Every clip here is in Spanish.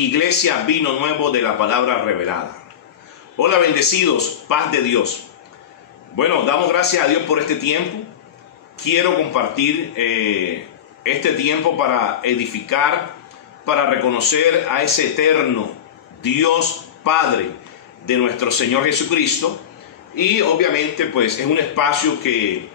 Iglesia Vino Nuevo de la Palabra Revelada. Hola, bendecidos, paz de Dios. Bueno, damos gracias a Dios por este tiempo. Quiero compartir este tiempo para edificar, para reconocer a ese eterno Dios Padre de nuestro Señor Jesucristo. Y obviamente pues es un espacio que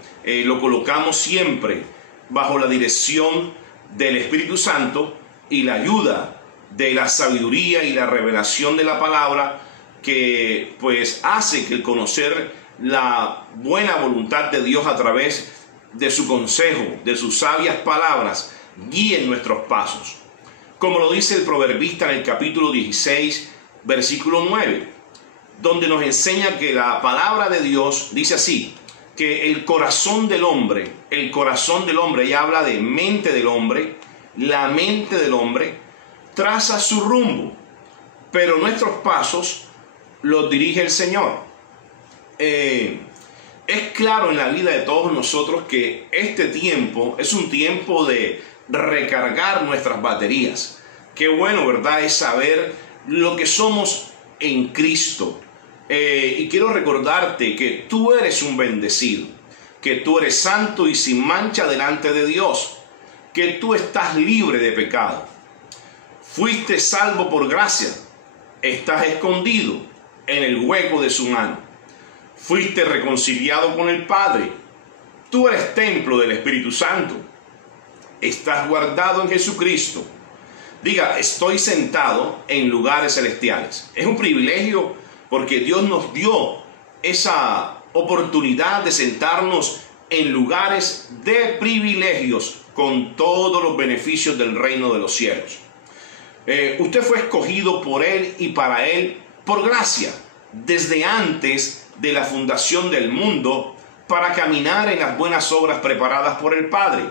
lo colocamos siempre bajo la dirección del Espíritu Santo y la ayuda de la sabiduría y la revelación de la palabra, que pues hace que el conocer la buena voluntad de Dios a través de su consejo, de sus sabias palabras, guíen nuestros pasos. Como lo dice el proverbista en el capítulo 16, versículo 9, donde nos enseña que la palabra de Dios dice así, que el corazón del hombre, ya habla de mente del hombre, la mente del hombre traza su rumbo, pero nuestros pasos los dirige el Señor. Es claro en la vida de todos nosotros que este tiempo es un tiempo de recargar nuestras baterías. Qué bueno, ¿verdad?, es saber lo que somos en Cristo. Y quiero recordarte que tú eres un bendecido, que tú eres santo y sin mancha delante de Dios, que tú estás libre de pecado. Fuiste salvo por gracia, estás escondido en el hueco de su mano. Fuiste reconciliado con el Padre, tú eres templo del Espíritu Santo, estás guardado en Jesucristo. Diga, estoy sentado en lugares celestiales. Es un privilegio porque Dios nos dio esa oportunidad de sentarnos en lugares de privilegios con todos los beneficios del reino de los cielos. Usted fue escogido por Él y para Él por gracia, desde antes de la fundación del mundo, para caminar en las buenas obras preparadas por el Padre.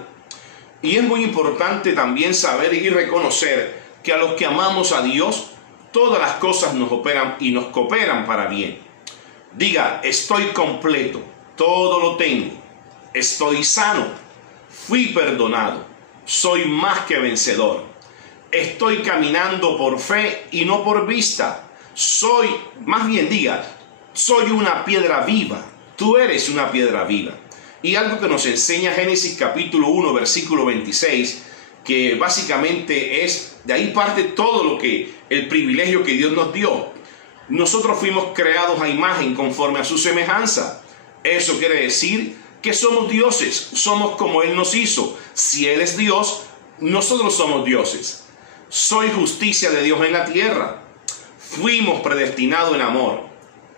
Y es muy importante también saber y reconocer que a los que amamos a Dios, todas las cosas nos operan y nos cooperan para bien. Diga, estoy completo, todo lo tengo, estoy sano, fui perdonado, soy más que vencedor. Estoy caminando por fe y no por vista. Soy una piedra viva. Tú eres una piedra viva. Y algo que nos enseña Génesis capítulo 1, versículo 26, que básicamente de ahí parte todo el privilegio que Dios nos dio. Nosotros fuimos creados a imagen conforme a su semejanza. Eso quiere decir que somos dioses, somos como Él nos hizo. Si Él es Dios, nosotros somos dioses. Soy justicia de Dios en la tierra. Fuimos predestinados en amor.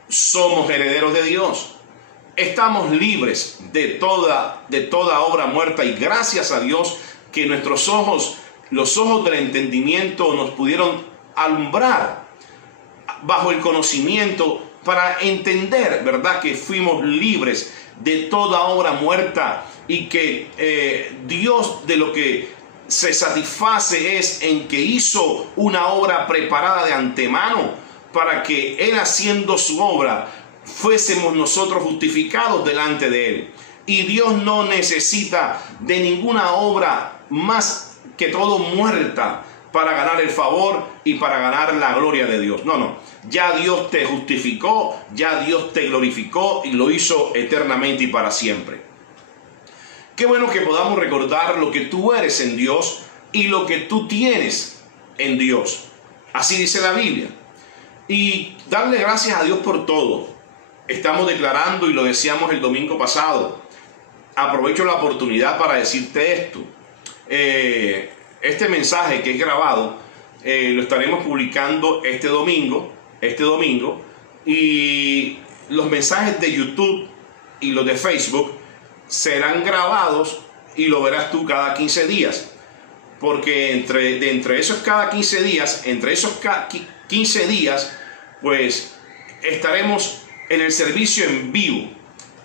Somos herederos de Dios. Estamos libres de toda obra muerta, y gracias a Dios que nuestros ojos, los ojos del entendimiento, nos pudieron alumbrar bajo el conocimiento para entender, ¿verdad?, que fuimos libres de toda obra muerta y que Dios de lo que se satisface es en que hizo una obra preparada de antemano para que Él, haciendo su obra, fuésemos nosotros justificados delante de Él. Y Dios no necesita de ninguna obra más que todo muerta para ganar el favor y para ganar la gloria de Dios. No. Ya Dios te justificó, ya Dios te glorificó y lo hizo eternamente y para siempre. Qué bueno que podamos recordar lo que tú eres en Dios y lo que tú tienes en Dios. Así dice la Biblia. Y darle gracias a Dios por todo. Estamos declarando, y lo decíamos el domingo pasado, aprovecho la oportunidad para decirte esto. Este mensaje que es grabado, lo estaremos publicando este domingo, y los mensajes de YouTube y los de Facebook serán grabados y lo verás tú cada 15 días. Porque entre esos cada 15 días, pues estaremos en el servicio en vivo.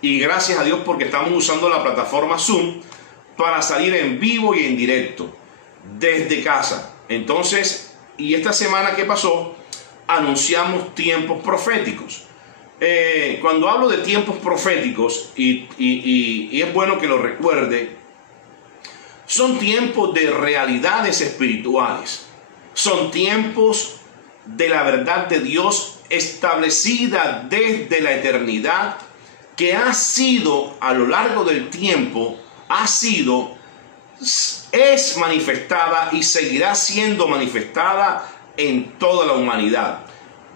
Y gracias a Dios porque estamos usando la plataforma Zoom para salir en vivo y en directo desde casa. Entonces, y esta semana que pasó, anunciamos tiempos proféticos. Cuando hablo de tiempos proféticos, y es bueno que lo recuerde, son tiempos de realidades espirituales. Son tiempos de la verdad de Dios establecida desde la eternidad, que ha sido a lo largo del tiempo, es manifestada y seguirá siendo manifestada en toda la humanidad.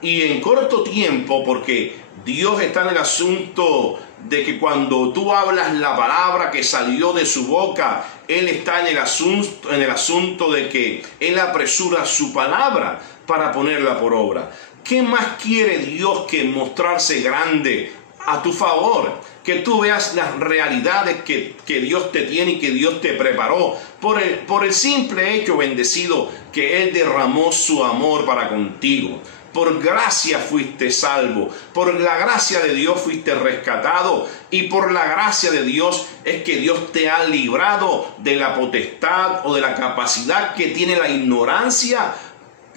Y en corto tiempo, porque Dios está en el asunto de que cuando tú hablas la palabra que salió de su boca, Él está en el asunto de que Él apresura su palabra para ponerla por obra. ¿Qué más quiere Dios que mostrarse grande a tu favor? Que tú veas las realidades que Dios te tiene y que Dios te preparó por el simple hecho, bendecido, que Él derramó su amor para contigo. Por gracia fuiste salvo, por la gracia de Dios fuiste rescatado, y por la gracia de Dios es que Dios te ha librado de la potestad o de la capacidad que tiene la ignorancia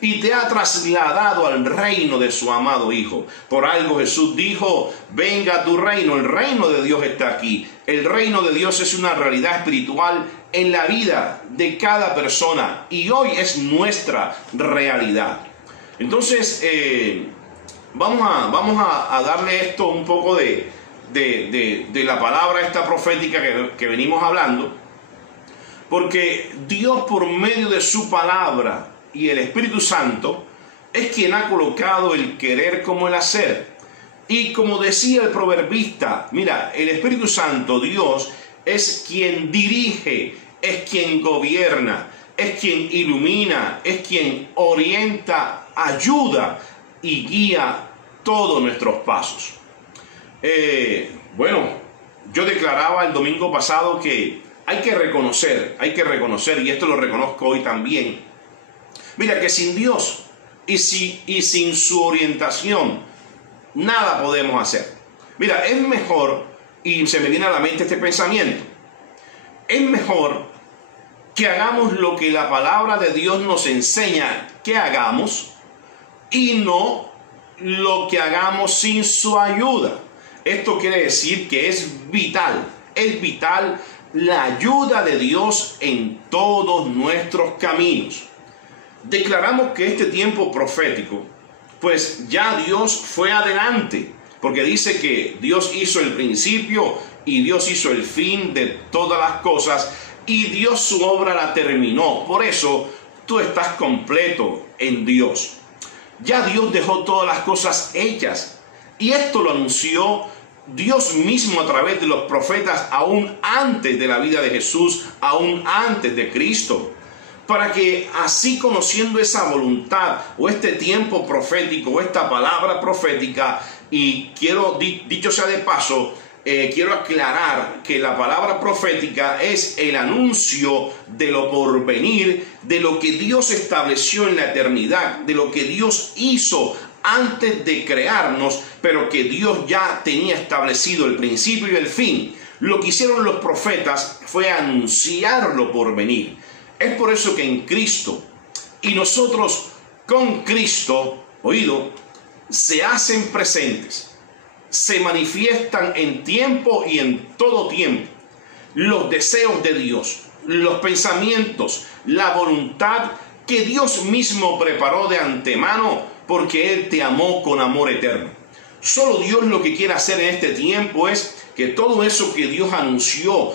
y te ha trasladado al reino de su amado Hijo. Por algo Jesús dijo: venga tu reino. El reino de Dios está aquí. El reino de Dios es una realidad espiritual en la vida de cada persona, y hoy es nuestra realidad. Entonces, vamos a darle esto un poco de la palabra esta profética que venimos hablando, porque Dios, por medio de su palabra y el Espíritu Santo, es quien ha colocado el querer como el hacer. Y como decía el proverbista, mira, el Espíritu Santo, Dios, es quien dirige, es quien gobierna, es quien ilumina, es quien orienta, ayuda y guía todos nuestros pasos. Bueno, yo declaraba el domingo pasado que hay que reconocer, y esto lo reconozco hoy también. Mira, que sin Dios y sin su orientación, nada podemos hacer. Mira, es mejor, y se me viene a la mente este pensamiento, es mejor que hagamos lo que la palabra de Dios nos enseña que hagamos, y no lo que hagamos sin su ayuda. Esto quiere decir que es vital la ayuda de Dios en todos nuestros caminos. Declaramos que este tiempo profético, pues ya Dios fue adelante, porque dice que Dios hizo el principio y Dios hizo el fin de todas las cosas, y Dios su obra la terminó. Por eso tú estás completo en Dios. Ya Dios dejó todas las cosas hechas, y esto lo anunció Dios mismo a través de los profetas aún antes de la vida de Jesús, aún antes de Cristo, para que así, conociendo esa voluntad o este tiempo profético o esta palabra profética, y dicho sea de paso, quiero aclarar que la palabra profética es el anuncio de lo por venir, de lo que Dios estableció en la eternidad, de lo que Dios hizo antes de crearnos, pero que Dios ya tenía establecido el principio y el fin. Lo que hicieron los profetas fue anunciar lo por venir. Es por eso que en Cristo, y nosotros con Cristo, se hacen presentes, se manifiestan en tiempo y en todo tiempo los deseos de Dios, los pensamientos, la voluntad que Dios mismo preparó de antemano, porque Él te amó con amor eterno. Solo Dios lo que quiere hacer en este tiempo es que todo eso que Dios anunció,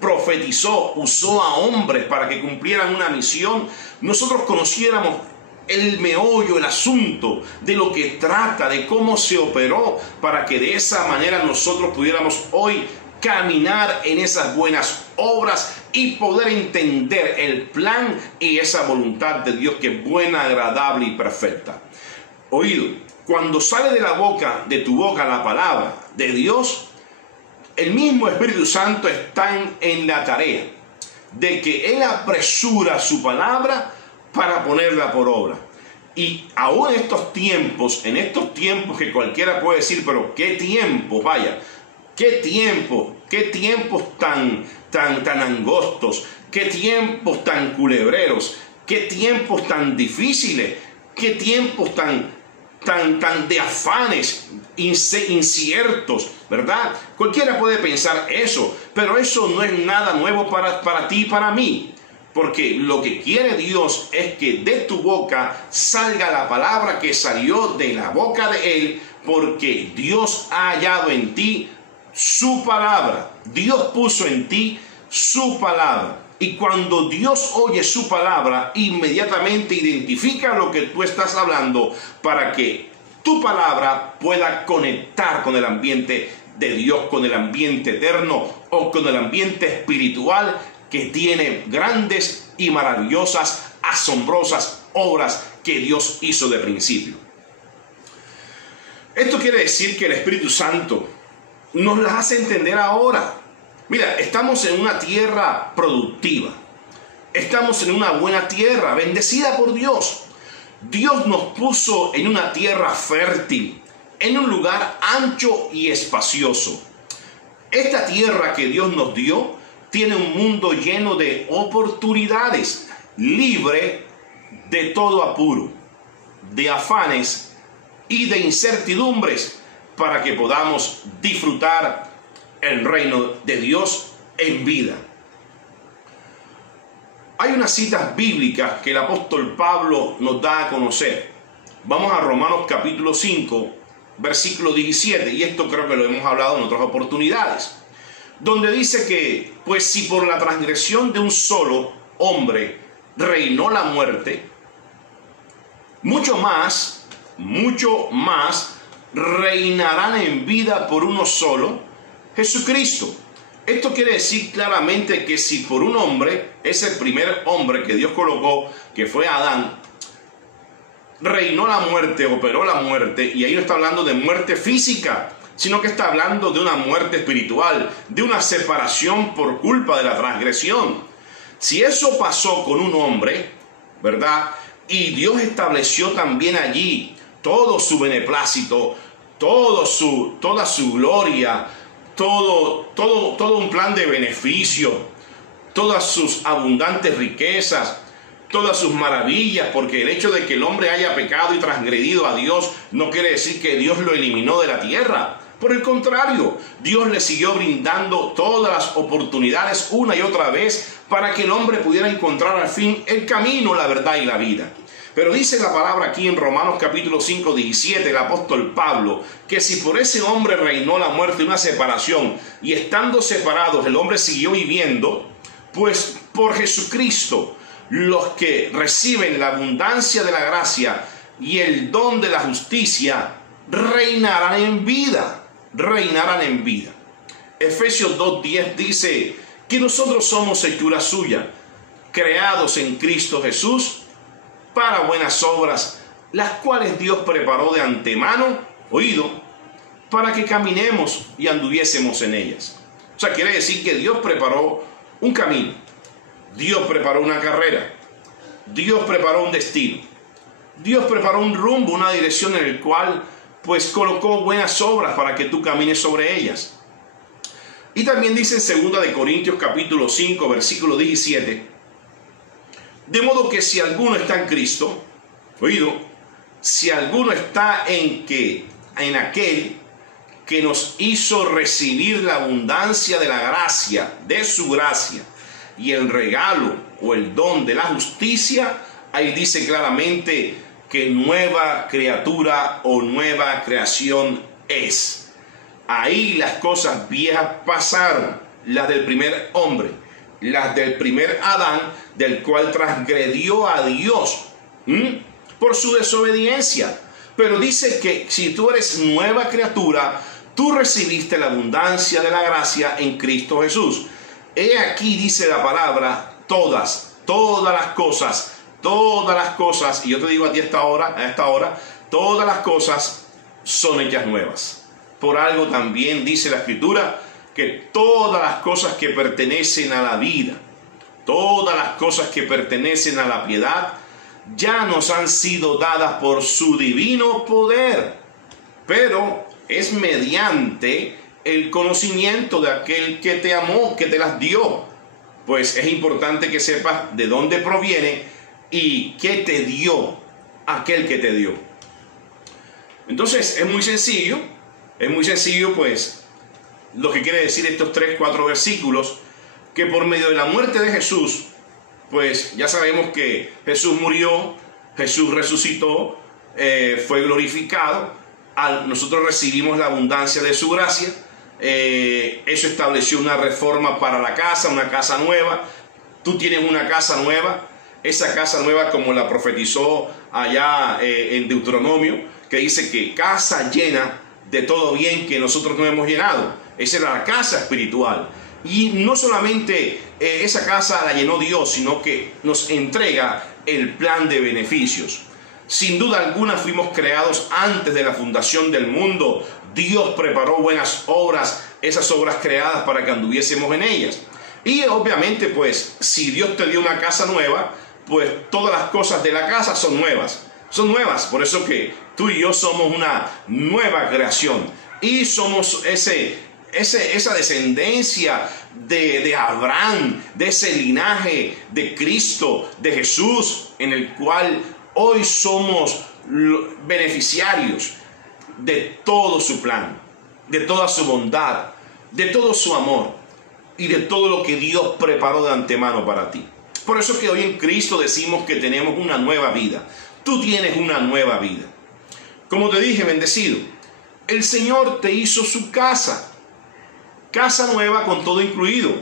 profetizó, usó a hombres para que cumplieran una misión, nosotros conociéramos el meollo, el asunto de lo que trata, de cómo se operó, para que de esa manera nosotros pudiéramos hoy caminar en esas buenas obras y poder entender el plan y esa voluntad de Dios, que es buena, agradable y perfecta. Cuando sale de tu boca la palabra de Dios, el mismo Espíritu Santo está en la tarea de que Él apresura su palabra para ponerla por obra. Y aún en estos tiempos que cualquiera puede decir, pero qué tiempos, qué tiempos tan angostos, qué tiempos tan culebreros, qué tiempos tan difíciles, qué tiempos tan de afanes inciertos, ¿verdad? Cualquiera puede pensar eso, pero eso no es nada nuevo para ti y para mí. Porque lo que quiere Dios es que de tu boca salga la palabra que salió de la boca de Él, porque Dios ha hallado en ti su palabra. Dios puso en ti su palabra. Y cuando Dios oye su palabra, inmediatamente identifica lo que tú estás hablando para que tu palabra pueda conectar con el ambiente de Dios, con el ambiente eterno o con el ambiente espiritual que tiene grandes y maravillosas, asombrosas obras que Dios hizo de principio. Esto quiere decir que el Espíritu Santo nos las hace entender ahora. Mira, estamos en una tierra productiva. Estamos en una buena tierra, bendecida por Dios. Dios nos puso en una tierra fértil, en un lugar ancho y espacioso. Esta tierra que Dios nos dio tiene un mundo lleno de oportunidades, libre de todo apuro, de afanes y de incertidumbres, para que podamos disfrutar el reino de Dios en vida. Hay unas citas bíblicas que el apóstol Pablo nos da a conocer. Vamos a Romanos capítulo 5, versículo 17, y esto creo que lo hemos hablado en otras oportunidades, donde dice que, pues si por la transgresión de un solo hombre reinó la muerte, mucho más reinarán en vida por uno solo, Jesucristo. Esto quiere decir claramente que si por un hombre, ese primer hombre que Dios colocó, que fue Adán, reinó la muerte, operó la muerte, y ahí no está hablando de muerte física, sino que está hablando de una muerte espiritual, de una separación por culpa de la transgresión. Si eso pasó con un hombre, ¿verdad? Y Dios estableció también allí todo su beneplácito, toda su gloria, todo un plan de beneficio, todas sus abundantes riquezas, todas sus maravillas, porque el hecho de que el hombre haya pecado y transgredido a Dios no quiere decir que Dios lo eliminó de la tierra. Por el contrario, Dios le siguió brindando todas las oportunidades una y otra vez para que el hombre pudiera encontrar al fin el camino, la verdad y la vida. Pero dice la palabra aquí en Romanos capítulo 5, 17, el apóstol Pablo, que si por ese hombre reinó la muerte, una separación, y estando separados el hombre siguió viviendo, pues por Jesucristo los que reciben la abundancia de la gracia y el don de la justicia reinarán en vida. Reinarán en vida. Efesios 2:10 dice que nosotros somos hechura suya, creados en Cristo Jesús para buenas obras, las cuales Dios preparó de antemano, oído, para que caminemos y anduviésemos en ellas. O sea, quiere decir que Dios preparó un camino, Dios preparó una carrera, Dios preparó un destino, Dios preparó un rumbo, una dirección en el cual pues colocó buenas obras para que tú camines sobre ellas. Y también dice en 2 Corintios capítulo 5 versículo 17, de modo que si alguno está en Cristo, oído, si alguno está en aquel que nos hizo recibir la abundancia de la gracia, de su gracia, y el regalo o el don de la justicia, ahí dice claramente que nueva criatura o nueva creación es. Ahí las cosas viejas pasaron, las del primer hombre, las del primer Adán, del cual transgredió a Dios por su desobediencia. Pero dice que si tú eres nueva criatura, tú recibiste la abundancia de la gracia en Cristo Jesús. He aquí dice la palabra, todas las cosas, y yo te digo a ti a esta hora, todas las cosas son hechas nuevas. Por algo también dice la Escritura que todas las cosas que pertenecen a la vida, todas las cosas que pertenecen a la piedad, ya nos han sido dadas por su divino poder, pero es mediante el conocimiento de aquel que te amó, que te las dio. Pues es importante que sepas de dónde proviene y qué te dio aquel que te dio. Entonces es muy sencillo pues lo que quiere decir estos 3-4 versículos, que por medio de la muerte de Jesús pues ya sabemos que Jesús murió, Jesús resucitó, fue glorificado. Nosotros recibimos la abundancia de su gracia. Eso estableció una reforma para la casa, una casa nueva. Tú tienes una casa nueva. Esa casa nueva, como la profetizó allá en Deuteronomio, que dice que casa llena de todo bien que nosotros no hemos llenado. Esa era la casa espiritual. Y no solamente esa casa la llenó Dios, sino que nos entrega el plan de beneficios. Sin duda alguna fuimos creados antes de la fundación del mundo. Dios preparó buenas obras, esas obras creadas para que anduviésemos en ellas. Y obviamente, pues, si Dios te dio una casa nueva, pues todas las cosas de la casa son nuevas. Son nuevas, por eso que tú y yo somos una nueva creación. Y somos esa descendencia de Abraham, de ese linaje de Cristo, de Jesús, en el cual hoy somos beneficiarios de todo su plan, de toda su bondad, de todo su amor y de todo lo que Dios preparó de antemano para ti. Por eso que hoy en Cristo decimos que tenemos una nueva vida. Tú tienes una nueva vida. Como te dije, bendecido, el Señor te hizo su casa. Casa nueva con todo incluido.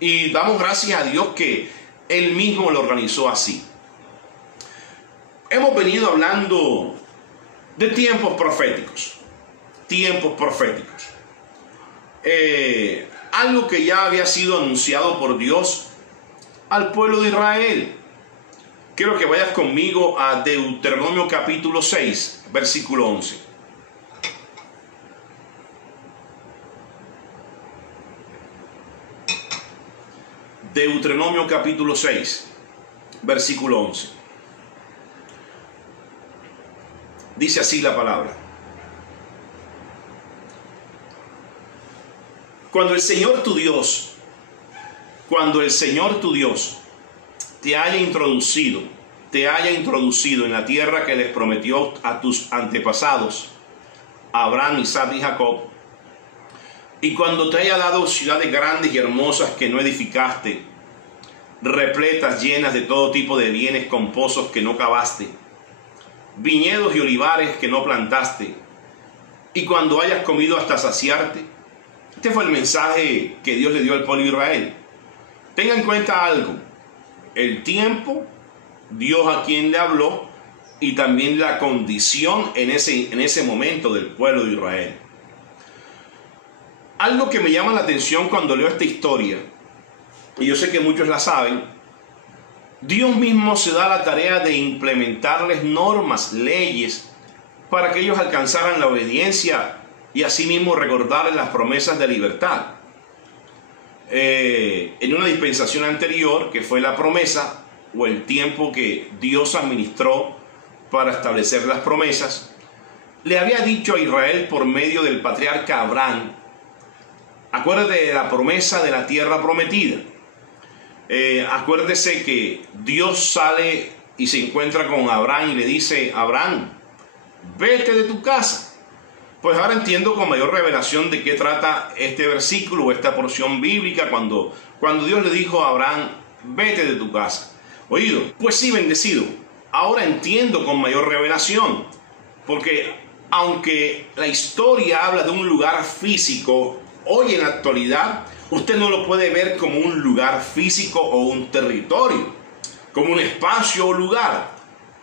Y damos gracias a Dios que Él mismo lo organizó así. Hemos venido hablando de tiempos proféticos. Tiempos proféticos. Algo que ya había sido anunciado por Dios al pueblo de Israel. Quiero que vayas conmigo a Deuteronomio capítulo 6, versículo 11. Deuteronomio capítulo 6, versículo 11. Dice así la palabra. Cuando el Señor tu Dios te haya introducido en la tierra que les prometió a tus antepasados, Abraham, Isaac y Jacob, y cuando te haya dado ciudades grandes y hermosas que no edificaste, repletas, llenas de todo tipo de bienes, con pozos que no cavaste, viñedos y olivares que no plantaste, y cuando hayas comido hasta saciarte. Este fue el mensaje que Dios le dio al pueblo de Israel. Tenga en cuenta algo: el tiempo, Dios a quien le habló, y también la condición en ese momento del pueblo de Israel. Algo que me llama la atención cuando leo esta historia, y yo sé que muchos la saben, Dios mismo se da la tarea de implementarles normas, leyes, para que ellos alcanzaran la obediencia y asimismo recordarles las promesas de libertad. En una dispensación anterior, que fue la promesa o el tiempo que Dios administró para establecer las promesas, le había dicho a Israel por medio del patriarca Abraham: acuérdate de la promesa de la tierra prometida. Acuérdese que Dios sale y se encuentra con Abraham y le dice: Abraham, vete de tu casa. Pues ahora entiendo con mayor revelación de qué trata este versículo o esta porción bíblica cuando Dios le dijo a Abraham: vete de tu casa. Oído, pues sí, bendecido. Ahora entiendo con mayor revelación, porque aunque la historia habla de un lugar físico, hoy en la actualidad usted no lo puede ver como un lugar físico o un territorio, como un espacio o lugar.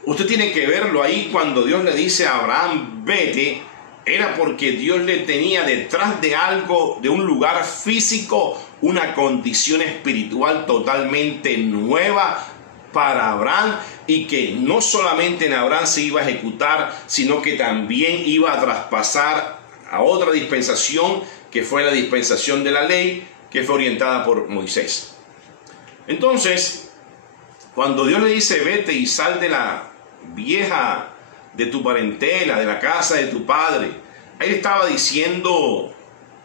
Usted tiene que verlo ahí. Cuando Dios le dice a Abraham: vete, era porque Dios le tenía detrás de algo, de un lugar físico, una condición espiritual totalmente nueva para Abraham, y que no solamente en Abraham se iba a ejecutar, sino que también iba a traspasar a otra dispensación, que fue la dispensación de la ley, que fue orientada por Moisés. Entonces, cuando Dios le dice: vete y sal de la vieja, de tu parentela, de la casa de tu padre, ahí estaba diciendo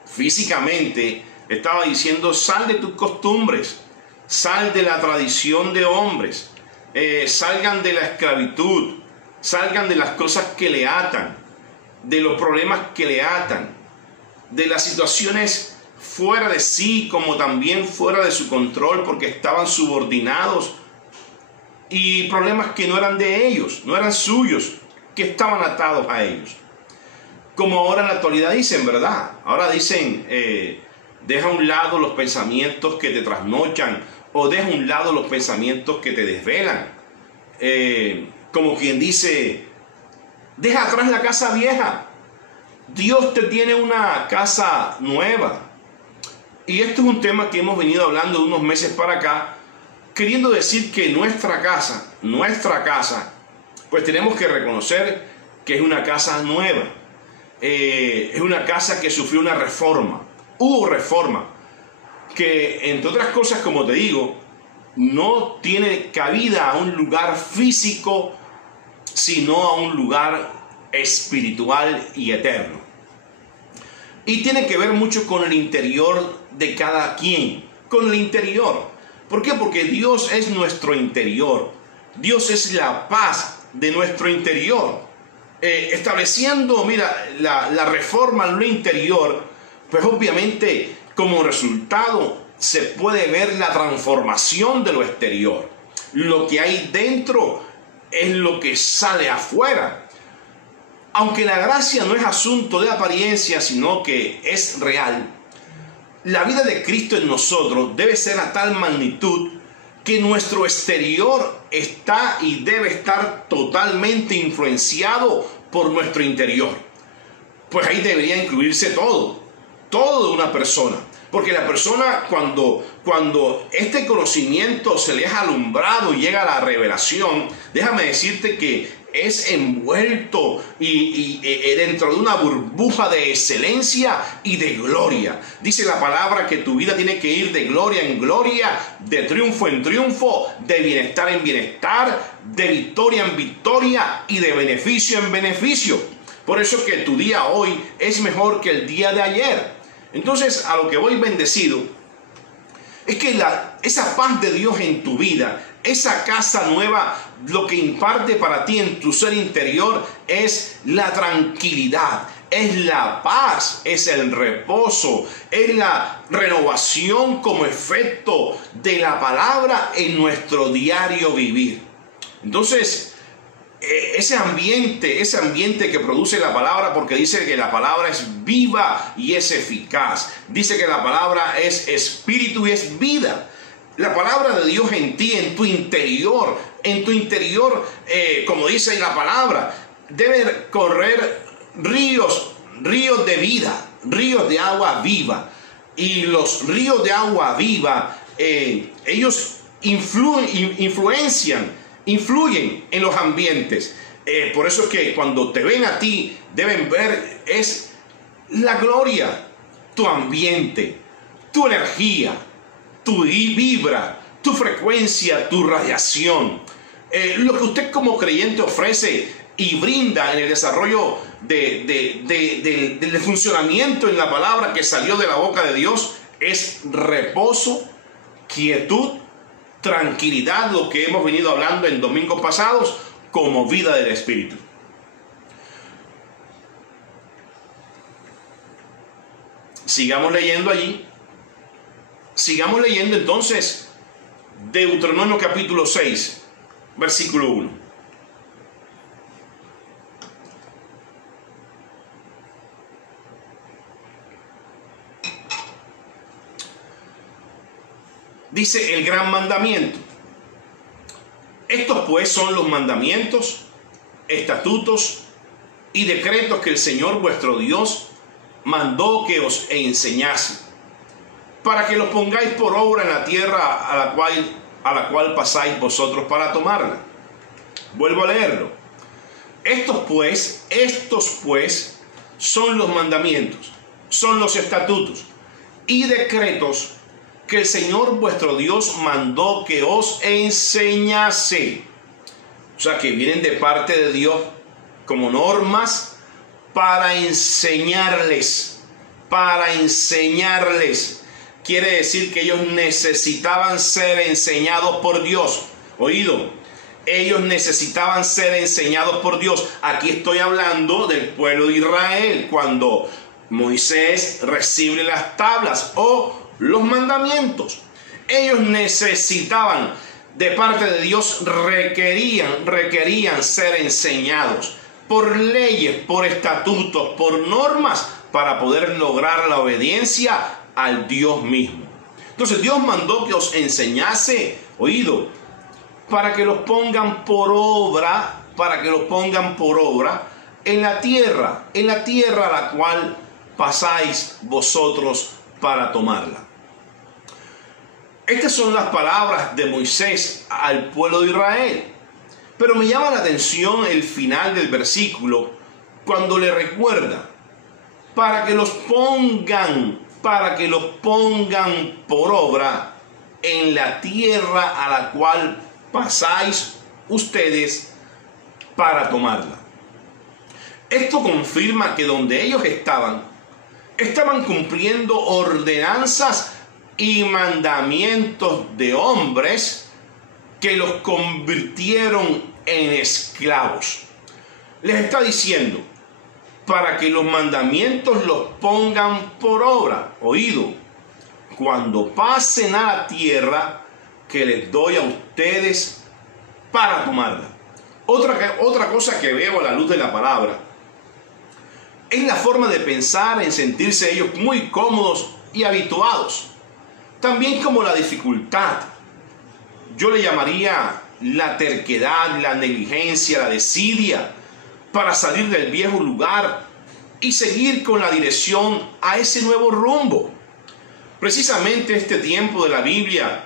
físicamente, estaba diciendo: sal de tus costumbres, sal de la tradición de hombres, salgan de la esclavitud, salgan de las cosas que le atan, de los problemas que le atan, de las situaciones fuera de sí como también fuera de su control, porque estaban subordinados y problemas que no eran de ellos, no eran suyos, que estaban atados a ellos. Como ahora en la actualidad dicen, ¿verdad? Ahora dicen, deja a un lado los pensamientos que te trasnochan, o deja a un lado los pensamientos que te desvelan. Como quien dice, deja atrás la casa vieja. Dios te tiene una casa nueva. Y esto es un tema que hemos venido hablando de unos meses para acá, queriendo decir que nuestra casa, pues tenemos que reconocer que es una casa nueva. Es una casa que sufrió una reforma. Hubo reforma. Que entre otras cosas, como te digo, no tiene cabida a un lugar físico, sino a un lugar espiritual y eterno. Y tiene que ver mucho con el interior de cada quien, con el interior. ¿Por qué? Porque Dios es nuestro interior. Dios es la paz de nuestro interior. Estableciendo, mira, la reforma en lo interior, pues obviamente como resultado se puede ver la transformación de lo exterior. Lo que hay dentro es lo que sale afuera. Aunque la gracia no es asunto de apariencia, sino que es real, la vida de Cristo en nosotros debe ser a tal magnitud que nuestro exterior está y debe estar totalmente influenciado por nuestro interior. Pues ahí debería incluirse todo de una persona. Porque la persona cuando este conocimiento se le es alumbrado y llega a la revelación, déjame decirte que es envuelto y dentro de una burbuja de excelencia y de gloria. Dice la palabra que tu vida tiene que ir de gloria en gloria, de triunfo en triunfo, de bienestar en bienestar, de victoria en victoria y de beneficio en beneficio. Por eso que tu día hoy es mejor que el día de ayer. Entonces, a lo que voy, bendecido, es que esa paz de Dios en tu vida, esa casa nueva, lo que imparte para ti en tu ser interior es la tranquilidad, es la paz, es el reposo, es la renovación como efecto de la palabra en nuestro diario vivir. Entonces, ese ambiente que produce la palabra, porque dice que la palabra es viva y es eficaz. Dice que la palabra es espíritu y es vida. La palabra de Dios en ti, en tu interior, como dice la palabra, debe correr ríos de vida, ríos de agua viva. Y los ríos de agua viva, ellos influyen en los ambientes. Por eso es que cuando te ven a ti, deben ver es la gloria, tu ambiente, tu energía, tu vibra, tu frecuencia, tu radiación. Lo que usted como creyente ofrece y brinda en el desarrollo del funcionamiento en la palabra que salió de la boca de Dios es reposo, quietud, tranquilidad, lo que hemos venido hablando en domingos pasados, como vida del Espíritu. Sigamos leyendo allí. Sigamos leyendo entonces Deuteronomio capítulo 6, versículo 1. Dice el gran mandamiento. Estos pues son los mandamientos, estatutos y decretos que el Señor vuestro Dios mandó que os enseñase, para que los pongáis por obra en la tierra a la cual pasáis vosotros para tomarla. Vuelvo a leerlo. Estos pues son los mandamientos, son los estatutos y decretos que el Señor vuestro Dios mandó que os enseñase. O sea, que vienen de parte de Dios como normas para enseñarles. Quiere decir que ellos necesitaban ser enseñados por Dios. Oído, ellos necesitaban ser enseñados por Dios. Aquí estoy hablando del pueblo de Israel, cuando Moisés recibe las tablas o los mandamientos. Ellos necesitaban de parte de Dios requerían ser enseñados por leyes, por estatutos, por normas, para poder lograr la obediencia al Dios mismo. Entonces Dios mandó que os enseñase, oído, para que los pongan por obra, en la tierra a la cual pasáis vosotros para tomarla. Estas son las palabras de Moisés al pueblo de Israel. Pero me llama la atención el final del versículo, cuando le recuerda, para que los pongan por obra en la tierra a la cual pasáis ustedes para tomarla. Esto confirma que donde ellos estaban cumpliendo ordenanzas y mandamientos de hombres que los convirtieron en esclavos. Les está diciendo, para que los mandamientos los pongan por obra. Oído, cuando pasen a la tierra que les doy a ustedes para tomarla. Otra cosa que veo a la luz de la palabra es la forma de pensar en sentirse ellos muy cómodos y habituados. También como la dificultad. Yo le llamaría la terquedad, la negligencia, la desidia para salir del viejo lugar y seguir con la dirección a ese nuevo rumbo. Precisamente este tiempo de la Biblia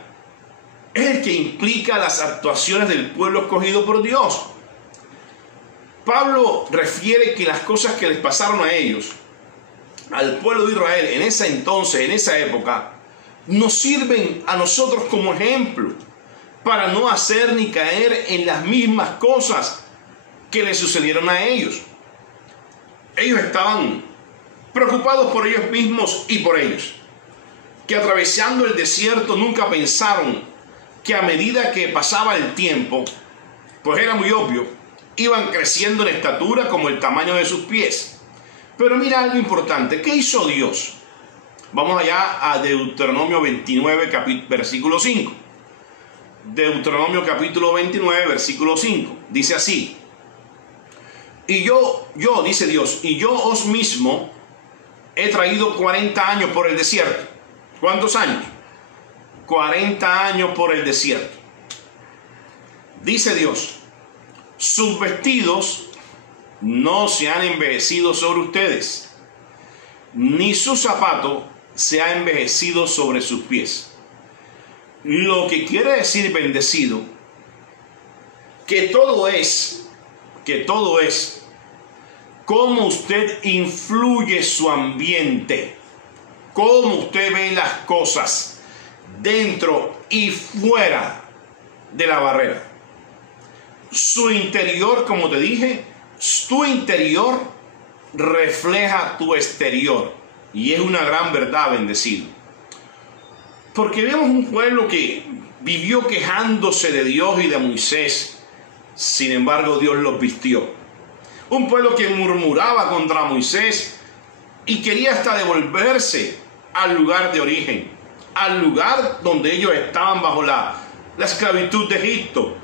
es el que implica las actuaciones del pueblo escogido por Dios. Pablo refiere que las cosas que les pasaron a ellos, al pueblo de Israel en ese entonces, en esa época, nos sirven a nosotros como ejemplo para no hacer ni caer en las mismas cosas que les sucedieron a ellos. Ellos estaban preocupados por ellos mismos y por ellos, que atravesando el desierto nunca pensaron que a medida que pasaba el tiempo, pues era muy obvio, iban creciendo en estatura como el tamaño de sus pies. Pero mira algo importante, ¿qué hizo Dios? Vamos allá a Deuteronomio 29, versículo 5. Deuteronomio capítulo 29, versículo 5. Dice así: Y yo, dice Dios, y yo os mismo he traído 40 años por el desierto. ¿Cuántos años? 40 años por el desierto. Dice Dios: sus vestidos no se han envejecido sobre ustedes, ni su zapato se ha envejecido sobre sus pies. Lo que quiere decir bendecido, que todo es cómo usted influye su ambiente, cómo usted ve las cosas dentro y fuera de la barrera. Su interior, como te dije, tu interior refleja tu exterior. Y es una gran verdad, bendecido. Porque vemos un pueblo que vivió quejándose de Dios y de Moisés. Sin embargo, Dios los vistió. Un pueblo que murmuraba contra Moisés y quería hasta devolverse al lugar de origen, al lugar donde ellos estaban bajo la esclavitud de Egipto.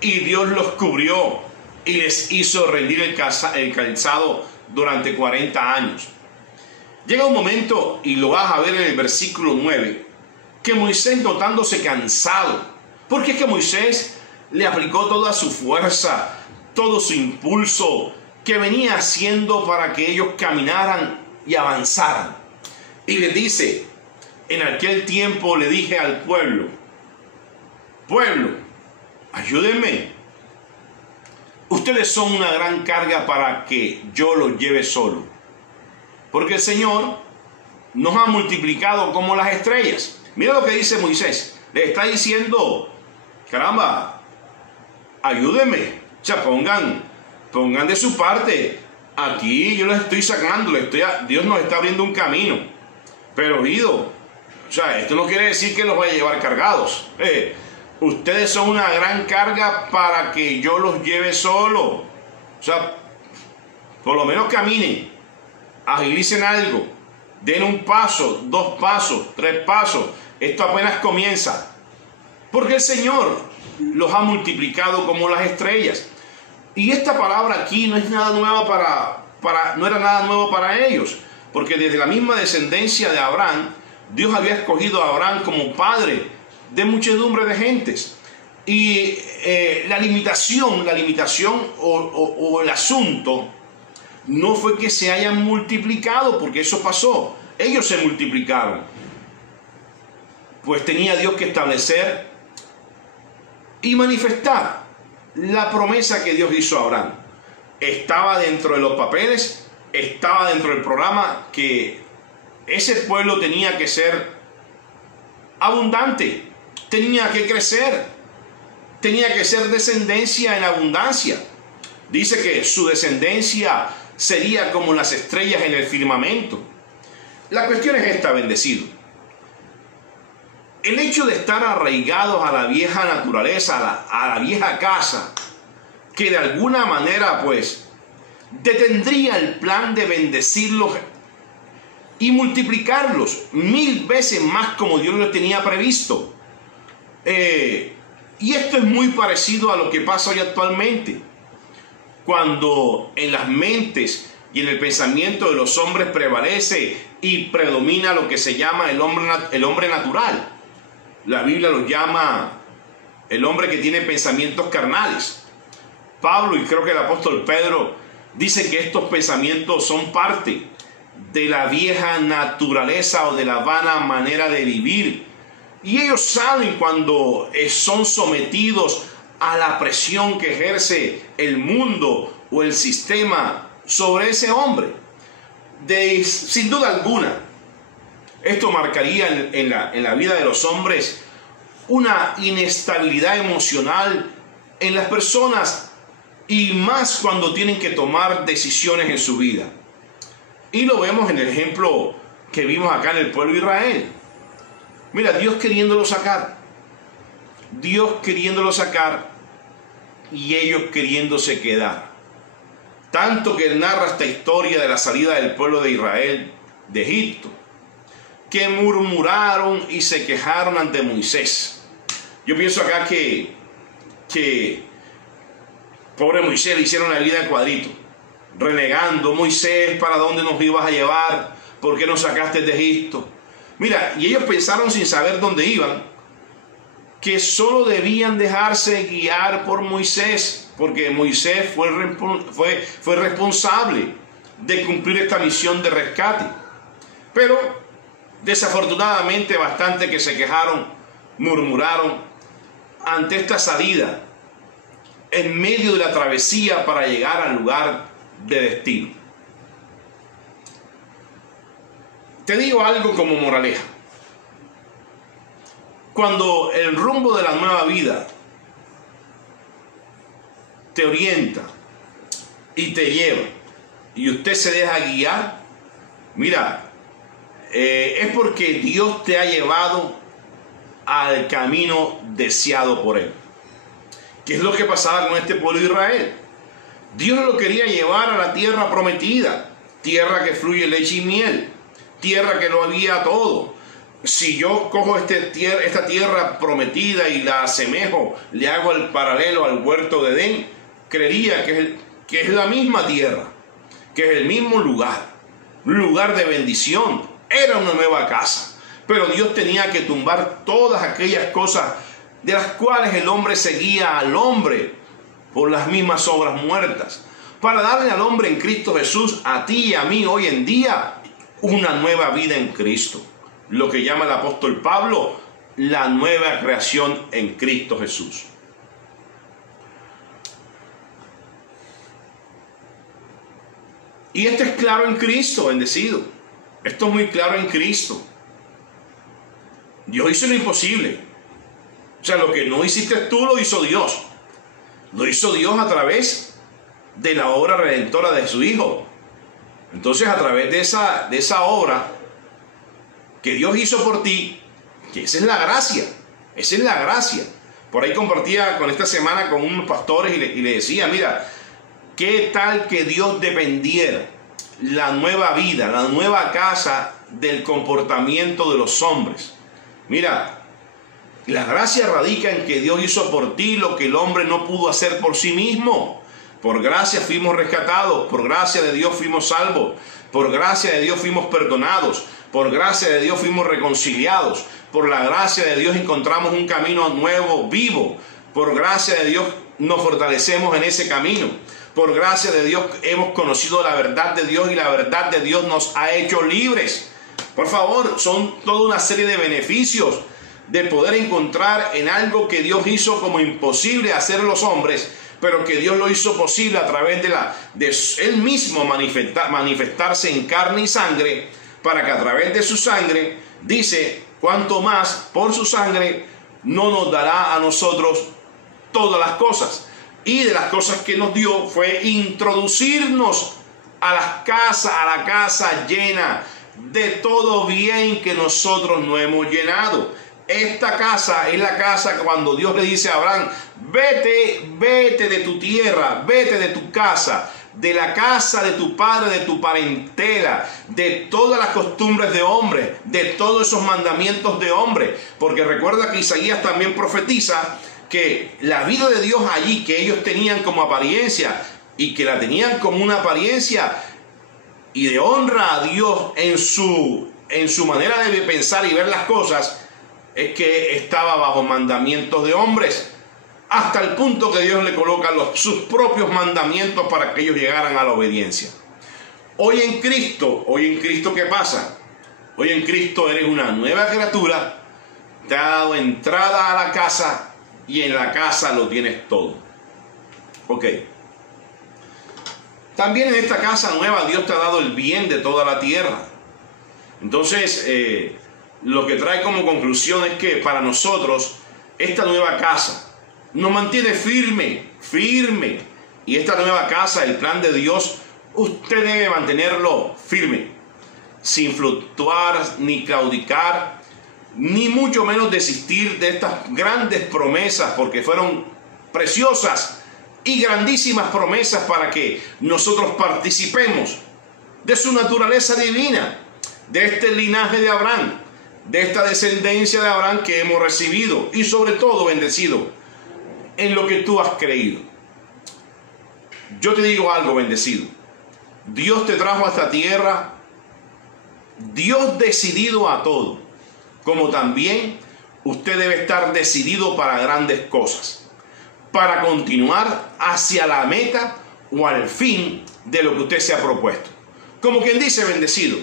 Y Dios los cubrió y les hizo rendir el calzado durante 40 años. Llega un momento, y lo vas a ver en el versículo 9, que Moisés, notándose cansado, porque es que Moisés le aplicó toda su fuerza, todo su impulso que venía haciendo para que ellos caminaran y avanzaran. Y les dice: en aquel tiempo le dije al pueblo, ayúdenme. Ustedes son una gran carga para que yo los lleve solo. Porque el Señor nos ha multiplicado como las estrellas. Mira lo que dice Moisés. Le está diciendo: caramba, ayúdenme. O sea, pongan de su parte. Aquí yo les estoy sacando, Dios nos está abriendo un camino. Pero oído, o sea, esto no quiere decir que los vaya a llevar cargados. Ustedes son una gran carga para que yo los lleve solo. O sea, por lo menos caminen, agilicen algo, den un paso, 2 pasos, 3 pasos. Esto apenas comienza. porque el Señor los ha multiplicado como las estrellas. Y esta palabra aquí no es nada nueva no era nada nuevo para ellos, porque desde la misma descendencia de Abraham, Dios había escogido a Abraham como padre de muchedumbre de gentes. Y la limitación o el asunto no fue que se hayan multiplicado, porque eso pasó. Ellos se multiplicaron. Pues tenía Dios que establecer y manifestar la promesa que Dios hizo a Abraham. Estaba dentro de los papeles, estaba dentro del programa, que ese pueblo tenía que ser abundante, tenía que crecer, tenía que ser descendencia en abundancia. Dice que su descendencia sería como las estrellas en el firmamento. La cuestión es esta, bendecido. El hecho de estar arraigados a la vieja naturaleza, a la vieja casa, que de alguna manera pues detendría el plan de bendecirlos y multiplicarlos 1000 veces más como Dios lo tenía previsto. Y esto es muy parecido a lo que pasa hoy actualmente, cuando en las mentes y en el pensamiento de los hombres prevalece y predomina lo que se llama el hombre natural. La Biblia los llama el hombre que tiene pensamientos carnales. Pablo, y creo que el apóstol Pedro, dice que estos pensamientos son parte de la vieja naturaleza o de la vana manera de vivir. Y ellos saben cuando son sometidos a la presión que ejerce el mundo o el sistema sobre ese hombre. Sin duda alguna, esto marcaría en la vida de los hombres una inestabilidad emocional en las personas, y más cuando tienen que tomar decisiones en su vida. Y lo vemos en el ejemplo que vimos acá en el pueblo de Israel. Mira, Dios queriéndolo sacar y ellos queriéndose quedar. Tanto que narra esta historia de la salida del pueblo de Israel de Egipto, que murmuraron y se quejaron ante Moisés. Yo pienso acá que pobre Moisés le hicieron la vida de cuadrito, renegando: Moisés, ¿para dónde nos ibas a llevar? ¿Por qué nos sacaste de Egipto? Mira, y ellos pensaron, sin saber dónde iban, que solo debían dejarse guiar por Moisés, porque Moisés fue responsable de cumplir esta misión de rescate. Pero desafortunadamente bastante que se quejaron, murmuraron ante esta salida en medio de la travesía para llegar al lugar de destino. Te digo algo como moraleja. Cuando el rumbo de la nueva vida te orienta y te lleva y usted se deja guiar, mira, es porque Dios te ha llevado al camino deseado por Él. ¿Qué es lo que pasaba con este pueblo de Israel? Dios lo quería llevar a la tierra prometida, tierra que fluye leche y miel, tierra que lo había todo. Si yo cojo esta tierra prometida y la asemejo, le hago el paralelo al huerto de Edén, creería que es la misma tierra, que es el mismo lugar, un lugar de bendición. Era una nueva casa, pero Dios tenía que tumbar todas aquellas cosas de las cuales el hombre seguía al hombre por las mismas obras muertas, para darle al hombre en Cristo Jesús, a ti y a mí hoy en día, una nueva vida en Cristo. Lo que llama el apóstol Pablo la nueva creación en Cristo Jesús. Y esto es claro en Cristo, bendecido. Esto es muy claro en Cristo. Dios hizo lo imposible. O sea, lo que no hiciste tú, lo hizo Dios. Lo hizo Dios a través de la obra redentora de su Hijo. Entonces, a través de esa obra que Dios hizo por ti, que esa es la gracia. Esa es la gracia. Por ahí compartía con esta semana con unos pastores y le decía: mira, ¿qué tal que Dios dependiera la nueva vida, la nueva casa del comportamiento de los hombres? Mira, La gracia radica en que Dios hizo por ti lo que el hombre no pudo hacer por sí mismo. Por gracia fuimos rescatados, por gracia de Dios fuimos salvos, por gracia de Dios fuimos perdonados, por gracia de Dios fuimos reconciliados, por la gracia de Dios encontramos un camino nuevo, vivo, por gracia de Dios nos fortalecemos en ese camino, por gracia de Dios hemos conocido la verdad de Dios y la verdad de Dios nos ha hecho libres. Por favor, son toda una serie de beneficios de poder encontrar en algo que Dios hizo como imposible hacer los hombres, pero que Dios lo hizo posible a través de Él mismo manifestarse en carne y sangre, para que a través de su sangre, dice, cuanto más por su sangre no nos dará a nosotros todas las cosas. Y de las cosas que nos dio fue introducirnos a la casa llena de todo bien que nosotros no hemos llenado. Esta casa es la casa cuando Dios le dice a Abraham, vete de tu tierra, vete de tu casa, de la casa de tu padre, de tu parentela, de todas las costumbres de hombre, de todos esos mandamientos de hombre. Porque recuerda que Isaías también profetiza que la vida de Dios allí, que ellos tenían como apariencia, y que la tenían como una apariencia y de honra a Dios en su manera de pensar y ver las cosas, es que estaba bajo mandamientos de hombres, hasta el punto que Dios le coloca sus propios mandamientos para que ellos llegaran a la obediencia. Hoy en Cristo, ¿qué pasa? Hoy en Cristo eres una nueva criatura, te ha dado entrada a la casa y en la casa lo tienes todo. Ok. También en esta casa nueva Dios te ha dado el bien de toda la tierra. Entonces, lo que trae como conclusión es que para nosotros esta nueva casa nos mantiene firme. Y esta nueva casa, el plan de Dios, usted debe mantenerlo firme, sin fluctuar ni claudicar, ni mucho menos desistir de estas grandes promesas, porque fueron preciosas y grandísimas promesas para que nosotros participemos de su naturaleza divina, de este linaje de Abraham, de esta descendencia de Abraham que hemos recibido y sobre todo bendecido en lo que tú has creído. Yo te digo algo, bendecido. Dios te trajo a esta tierra, Dios decidido a todo, como también usted debe estar decidido para grandes cosas, para continuar hacia la meta o al fin de lo que usted se ha propuesto. Como quien dice, bendecido,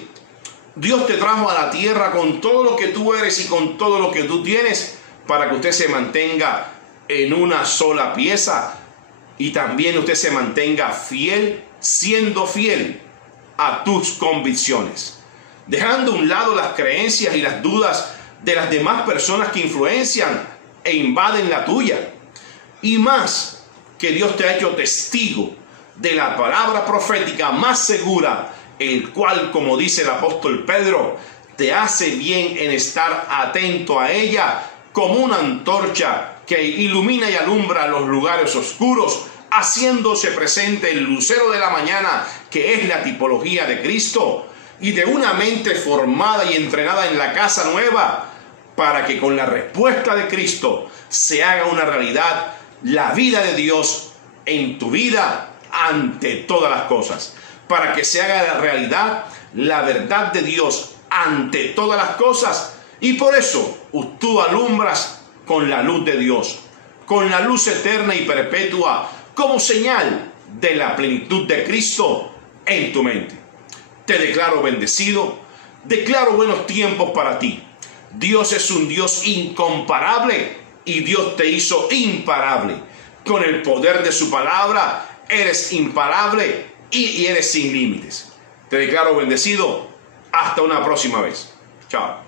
Dios te trajo a la tierra con todo lo que tú eres y con todo lo que tú tienes para que usted se mantenga en una sola pieza y también usted se mantenga fiel, siendo fiel a tus convicciones, dejando a un lado las creencias y las dudas de las demás personas que influencian e invaden la tuya. Y más, que Dios te ha hecho testigo de la palabra profética más segura, el cual, como dice el apóstol Pedro, te hace bien en estar atento a ella como una antorcha que ilumina y alumbra los lugares oscuros, haciéndose presente el lucero de la mañana, que es la tipología de Cristo, y de una mente formada y entrenada en la casa nueva, para que con la respuesta de Cristo se haga una realidad la vida de Dios en tu vida ante todas las cosas, para que se haga la realidad la verdad de Dios ante todas las cosas. Y por eso tú alumbras con la luz de Dios, con la luz eterna y perpetua, como señal de la plenitud de Cristo en tu mente. Te declaro bendecido, declaro buenos tiempos para ti. Dios es un Dios incomparable y Dios te hizo imparable. Con el poder de su palabra eres imparable y eres sin límites. Te declaro bendecido. Hasta una próxima vez. Chao.